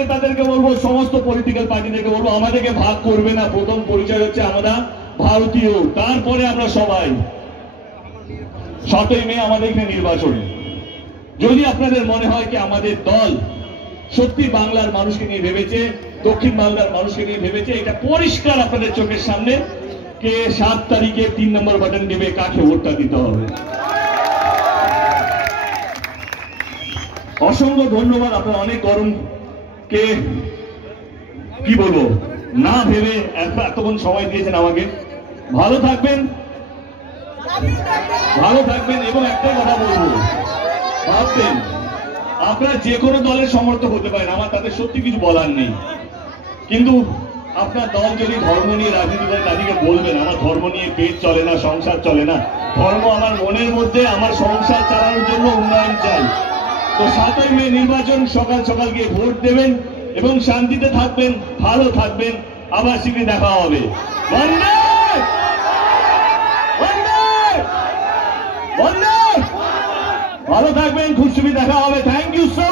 নেতাদেরকে বলবো, সমস্ত পলিটিক্যাল পার্টিদেরকে বলবো, আমাদেরকে ভাগ করবে না। প্রথম পরিচয় হচ্ছে আমরা ভারতীয়, তারপরে আমরা সবাই। 7ই মে আমাদের এখানে নির্বাচন। যদি আপনাদের মনে হয় কি আমাদের দল সত্যি বাংলার মানুষকে নিয়ে ভেবেছে, দক্ষিণ বাংলার মানুষকে নিয়ে ভেবেছে, এটা পরিষ্কার আপনাদের চোখের সামনে। কে 7 তারিখে 3 নম্বর বাটন দেবে, কাকে ভোটটা দিতে হবে। অসংখ্য ধন্যবাদ। আপনারা অনেক গরম কে কি বলবো না ভেবে এতক্ষণ সময় দিয়েছেন আমাকে। ভালো থাকবেন, ভালো থাকবেন। এবং একটাই কথা বলবো, ভাববেন আপনারা যে কোনো দলের সমর্থক হতে পারেন, আমার তাদের সত্যি কিছু বলার নেই, কিন্তু আপনার দল যদি ধর্ম নিয়ে রাজনীতি করে তাদেরকে বলবেন আমার ধর্ম নিয়ে পেট চলে না, সংসার চলে না। ধর্ম আমার মনের মধ্যে, আমার সংসার চালানোর জন্য উন্নয়ন চাই। তো 7ই মে নির্বাচন, সকাল সকাল গিয়ে ভোট দেবেন এবং শান্তিতে থাকবেন, ভালো থাকবেন। আবার শীঘ্রই দেখা হবে। বন্দে বন্দে বন্দে। ভালো থাকবেন, খুশি দেখা হবে। Thank you so